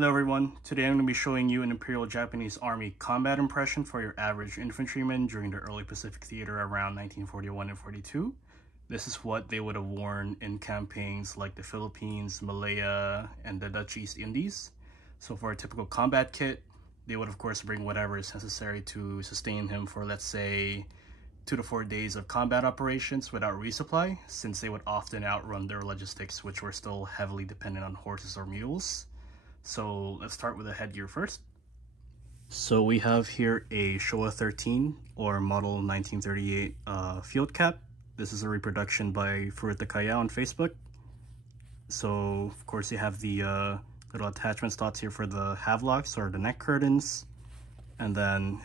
Hello everyone, today I'm going to be showing you an Imperial Japanese Army combat impression for your average infantryman during the early Pacific Theater around 1941 and 42. This is what they would have worn in campaigns like the Philippines, Malaya, and the Dutch East Indies. So for a typical combat kit, they would of course bring whatever is necessary to sustain him for, let's say, 2 to 4 days of combat operations without resupply, since they would often outrun their logistics, which were still heavily dependent on horses or mules. So let's start with the headgear first. So we have here a Showa 13 or model 1938 field cap. This is a reproduction by Furuta Kaya on Facebook. So of course you have the little attachment slots here for the havelocks or the neck curtains. And then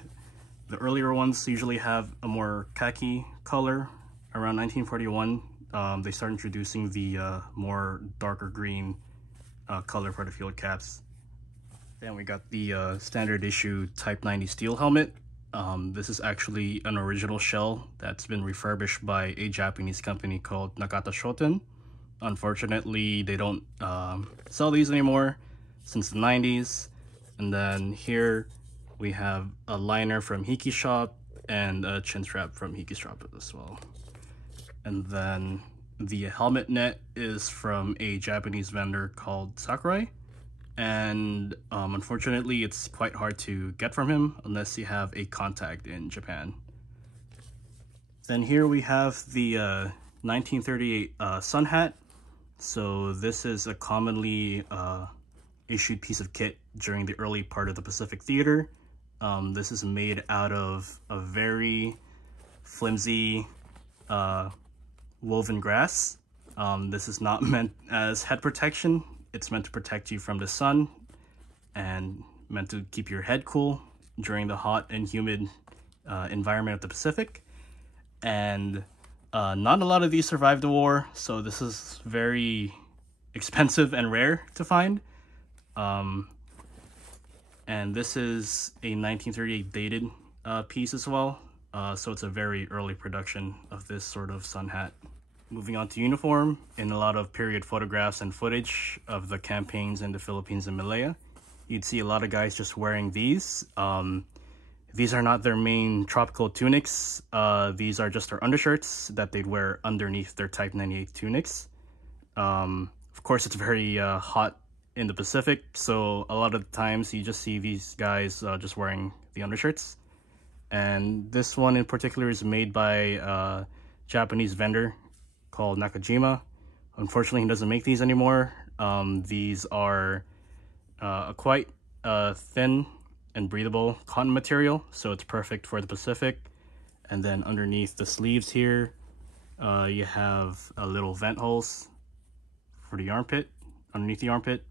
the earlier ones usually have a more khaki color. Around 1941, they start introducing the more darker green color for the field caps. Then we got the standard issue Type 90 steel helmet. This is actually an original shell that's been refurbished by a Japanese company called Nakata Shoten. Unfortunately, they don't sell these anymore since the 90s. And then here we have a liner from Hiki Shop and a chin strap from Hiki Shop as well. And then the helmet net is from a Japanese vendor called Sakurai, and unfortunately it's quite hard to get from him unless you have a contact in Japan. Then here we have the 1938 sun hat. So this is a commonly issued piece of kit during the early part of the Pacific Theater. This is made out of a very flimsy woven grass. This is not meant as head protection. It's meant to protect you from the sun and meant to keep your head cool during the hot and humid environment of the Pacific. And not a lot of these survived the war, so this is very expensive and rare to find. And this is a 1938 dated piece as well. So it's a very early production of this sort of sun hat. Moving on to uniform, in a lot of period photographs and footage of the campaigns in the Philippines and Malaya, you'd see a lot of guys just wearing these. These are not their main tropical tunics. These are just their undershirts that they'd wear underneath their Type 98 tunics. Of course, it's very hot in the Pacific, so a lot of the times you just see these guys just wearing the undershirts. And this one in particular is made by a Japanese vendor called Nakajima. Unfortunately, he doesn't make these anymore. These are a quite thin and breathable cotton material, so it's perfect for the Pacific. And then underneath the sleeves here, you have a little vent holes for the armpit, underneath the armpit.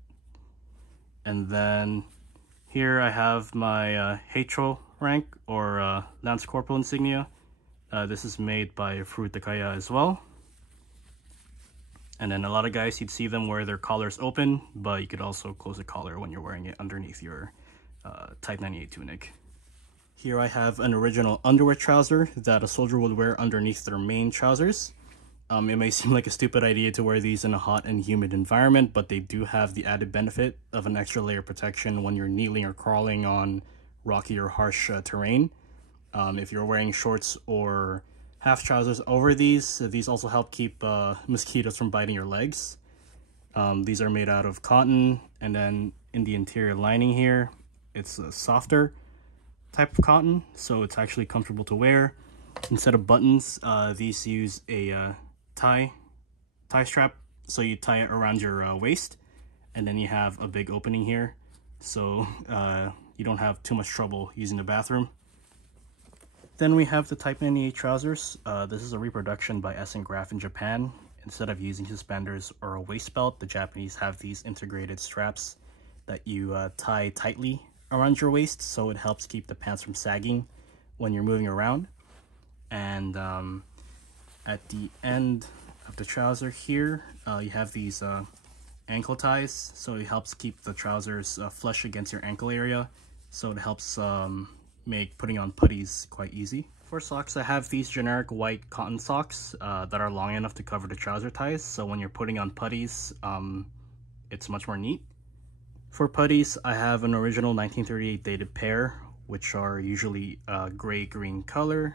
And then here I have my Heitro rank or Lance Corporal insignia. This is made by Furuta Kaya as well. And then a lot of guys, you'd see them wear their collars open, but you could also close the collar when you're wearing it underneath your Type 98 tunic. Here I have an original underwear trouser that a soldier would wear underneath their main trousers. It may seem like a stupid idea to wear these in a hot and humid environment, but they do have the added benefit of an extra layer of protection when you're kneeling or crawling on rocky or harsh terrain. If you're wearing shorts or half trousers over these also help keep mosquitoes from biting your legs. These are made out of cotton, and then in the interior lining here, it's a softer type of cotton, so it's actually comfortable to wear. Instead of buttons, these use a tie strap, so you tie it around your waist, and then you have a big opening here, so you don't have too much trouble using the bathroom. Then we have the Type 98 trousers. This is a reproduction by S and Graf in Japan. Instead of using suspenders or a waist belt, the Japanese have these integrated straps that you tie tightly around your waist, so it helps keep the pants from sagging when you're moving around. And at the end of the trouser here, you have these ankle ties, so it helps keep the trousers flush against your ankle area, so it helps make putting on puttees quite easy. For socks, I have these generic white cotton socks that are long enough to cover the trouser ties, so when you're putting on puttees, it's much more neat. For putties, I have an original 1938 dated pair, which are usually gray-green color.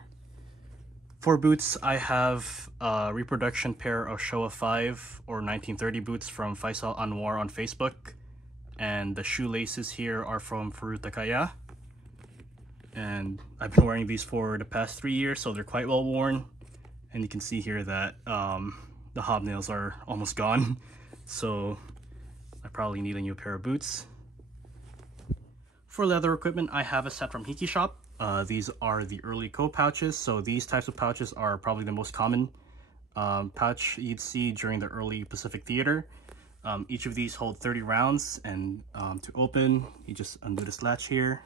For boots, I have a reproduction pair of Showa 5 or 1930 boots from Faisal Anwar on Facebook. And the shoelaces here are from Furutakaya. And I've been wearing these for the past 3 years, so they're quite well worn. And you can see here that the hobnails are almost gone. So I probably need a new pair of boots. For leather equipment, I have a set from Hiki Shop. These are the early coat pouches. So these types of pouches are probably the most common pouch you'd see during the early Pacific Theater. Each of these hold 30 rounds, and to open, you just undo this latch here.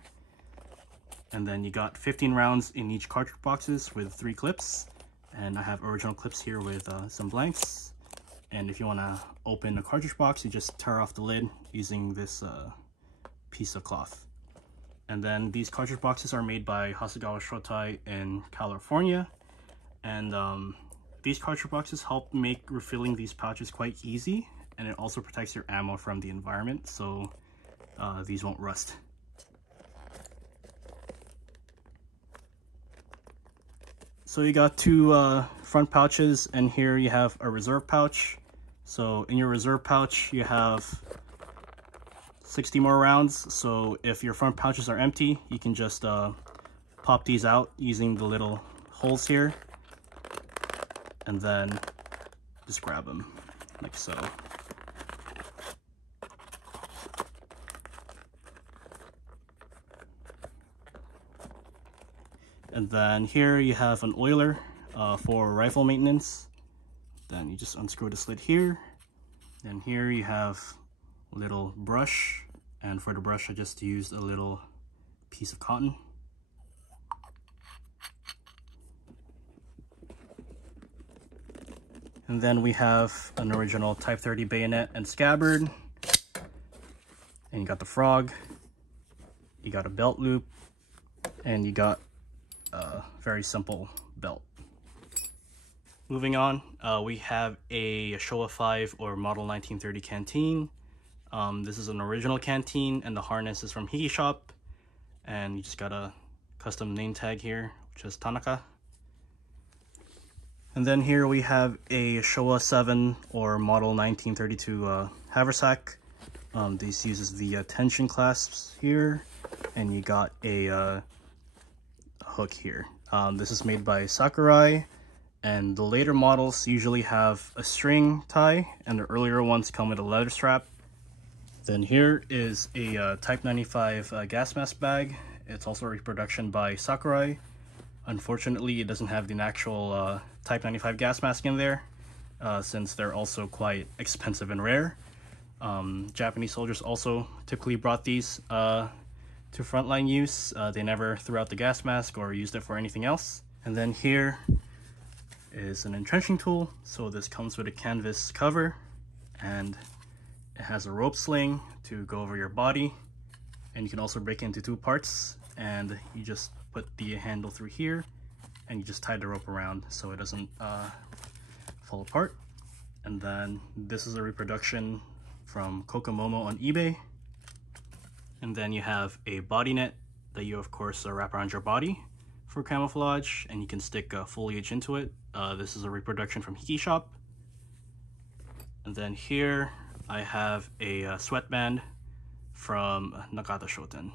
And then you got 15 rounds in each cartridge boxes with 3 clips. And I have original clips here with some blanks. And if you want to open a cartridge box, you just tear off the lid using this piece of cloth. And then these cartridge boxes are made by Hasegawa Shotai in California. And these cartridge boxes help make refilling these pouches quite easy. And it also protects your ammo from the environment, so these won't rust. So you got 2 front pouches, and here you have a reserve pouch. So in your reserve pouch, you have 60 more rounds. So if your front pouches are empty, you can just pop these out using the little holes here, and then just grab them like so. And then here you have an oiler for rifle maintenance. Then you just unscrew the slit here. And here you have a little brush. And for the brush, I just used a little piece of cotton. And then we have an original Type 30 bayonet and scabbard. And you got the frog. You got a belt loop. And you got a very simple belt. Moving on, we have a Showa 5 or model 1930 canteen. This is an original canteen, and the harness is from Hiki Shop. And you just got a custom name tag here, which is Tanaka. And then here we have a Showa 7 or model 1932 haversack. This uses the tension clasps here, and you got a hook here. This is made by Sakurai, and the later models usually have a string tie, and the earlier ones come with a leather strap. Then here is a Type 95 gas mask bag. It's also a reproduction by Sakurai. Unfortunately, it doesn't have the actual Type 95 gas mask in there, since they're also quite expensive and rare. Japanese soldiers also typically brought these to frontline use. They never threw out the gas mask or used it for anything else. And then here is an entrenching tool. So this comes with a canvas cover, and it has a rope sling to go over your body. And you can also break it into 2 parts, and you just put the handle through here, and you just tie the rope around so it doesn't fall apart. And then this is a reproduction from Kokomomo on eBay. And then you have a body net that you of course wrap around your body for camouflage, and you can stick foliage into it. This is a reproduction from Hiki Shop. And then here I have a sweatband from Nakata Shoten.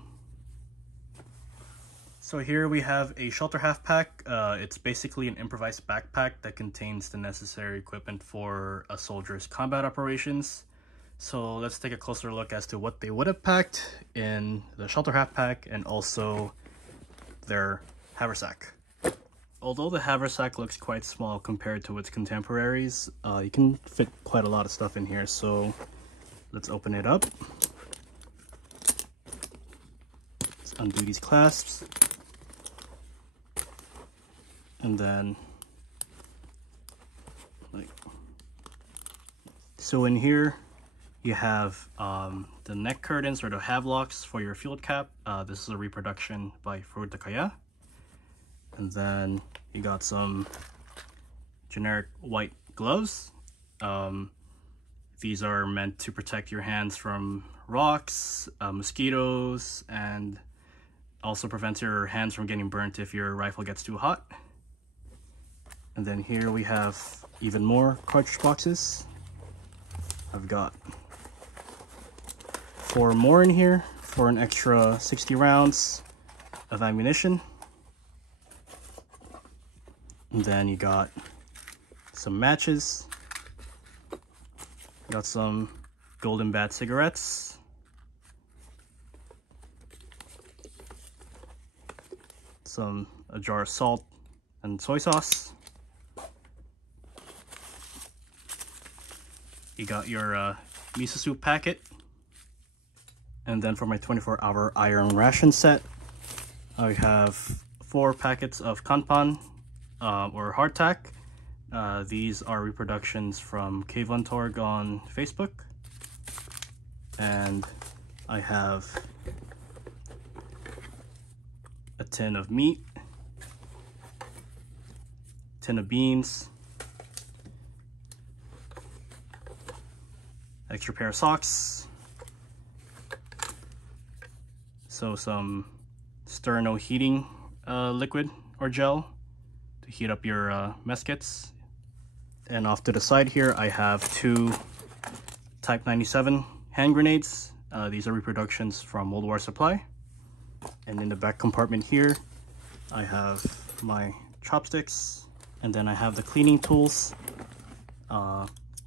So here we have a shelter half pack. It's basically an improvised backpack that contains the necessary equipment for a soldier's combat operations. So let's take a closer look as to what they would have packed in the shelter half pack and also their haversack. Although the haversack looks quite small compared to its contemporaries, you can fit quite a lot of stuff in here. So let's open it up. Let's undo these clasps. And then, so in here, you have the neck curtains or the havelocks for your field cap. This is a reproduction by Furutakaya. And then you got some generic white gloves. These are meant to protect your hands from rocks, mosquitoes, and also prevents your hands from getting burnt if your rifle gets too hot. And then here we have even more cartridge boxes. I've got 4 more in here for an extra 60 rounds of ammunition. And then you got some matches. Got some Golden Bat cigarettes. A jar of salt and soy sauce. You got your miso soup packet. And then for my 24-hour iron ration set, I have 4 packets of kanpan or hardtack. These are reproductions from Kevon Torg on Facebook. And I have a tin of meat, tin of beans, extra pair of socks, so some sterno heating liquid or gel to heat up your mess kits. And off to the side here I have 2 Type 97 hand grenades. These are reproductions from World War Supply. And in the back compartment here I have my chopsticks, and then I have the cleaning tools.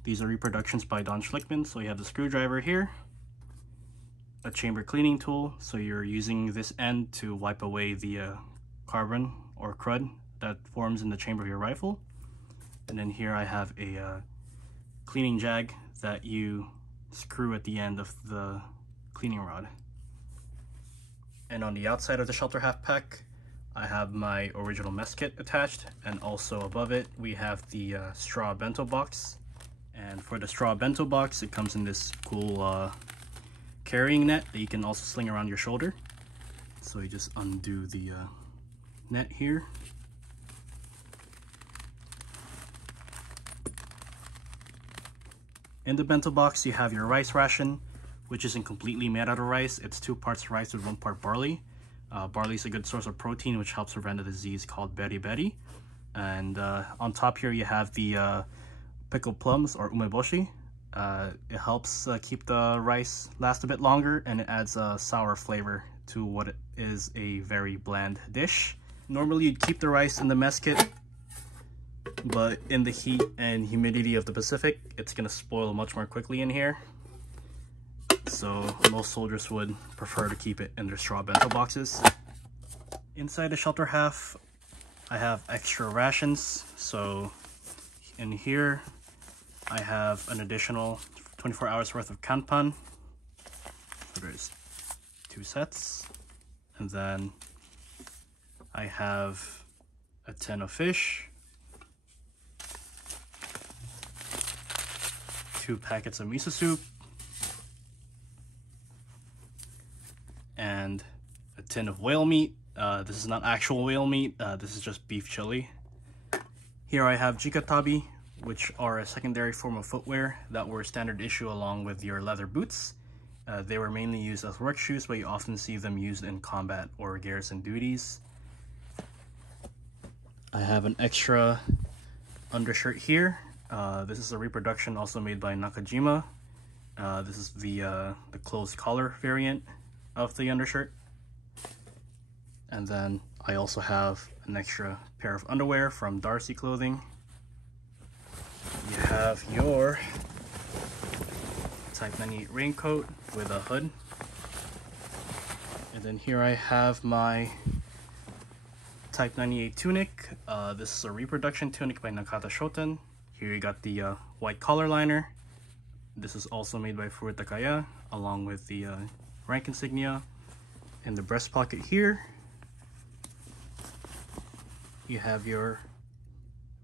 These are reproductions by Don Schlickman. So you have the screwdriver here, a chamber cleaning tool, so you're using this end to wipe away the carbon or crud that forms in the chamber of your rifle. And then here I have a cleaning jag that you screw at the end of the cleaning rod. And on the outside of the shelter half pack, I have my original mess kit attached, and also above it we have the straw bento box. And for the straw bento box, it comes in this cool carrying net that you can also sling around your shoulder. So you just undo the net here. In the bento box you have your rice ration, which isn't completely made out of rice. It's 2 parts rice with 1 part barley. Barley is a good source of protein, which helps prevent a disease called beriberi. And on top here you have the pickled plums or umeboshi. It helps keep the rice last a bit longer, and it adds a sour flavor to what is a very bland dish. Normally you'd keep the rice in the mess kit, but in the heat and humidity of the Pacific, it's gonna spoil much more quickly in here. So most soldiers would prefer to keep it in their straw bento boxes. Inside the shelter half, I have extra rations. So in here, I have an additional 24 hours worth of kanpan. So there's 2 sets. And then I have a tin of fish, 2 packets of miso soup, and a tin of whale meat. This is not actual whale meat, this is just beef chili. Here I have jikatabi, which are a secondary form of footwear that were standard issue along with your leather boots. They were mainly used as work shoes, but you often see them used in combat or garrison duties. I have an extra undershirt here. This is a reproduction also made by Nakajima. This is the closed collar variant of the undershirt. And then I also have an extra pair of underwear from Darcy Clothing. You have your Type 98 raincoat with a hood. And then here I have my Type 98 tunic. This is a reproduction tunic by Nakata Shoten. Here you got the white collar liner. This is also made by Furutakaya, along with the rank insignia. In the breast pocket here, you have your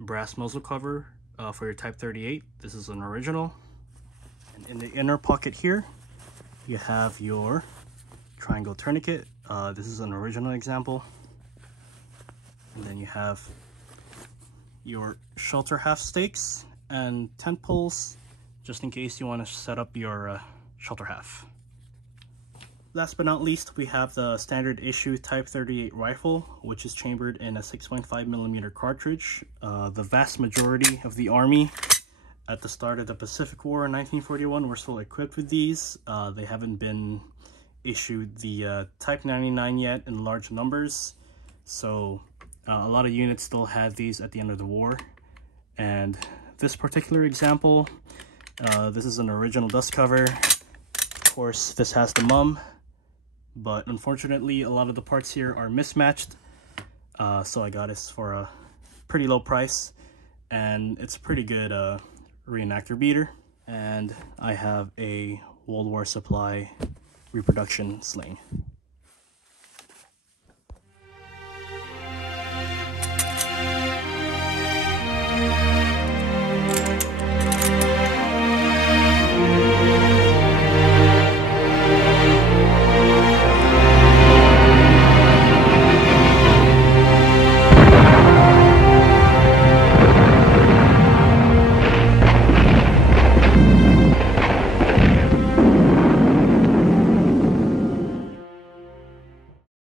brass muzzle cover for your Type 38. This is an original. And in the inner pocket here, you have your triangle tourniquet. This is an original example. And then you have your shelter half stakes and tent poles, just in case you want to set up your shelter half. last but not least, we have the standard issue Type 38 rifle, which is chambered in a 6.5mm cartridge. The vast majority of the Army at the start of the Pacific War in 1941 were still equipped with these. They haven't been issued the Type 99 yet in large numbers, so a lot of units still had these at the end of the war. And this particular example, this is an original dust cover. Of course, this has the mum, but unfortunately a lot of the parts here are mismatched, so I got this for a pretty low price, and it's a pretty good reenactor beater. And I have a World War Supply reproduction sling.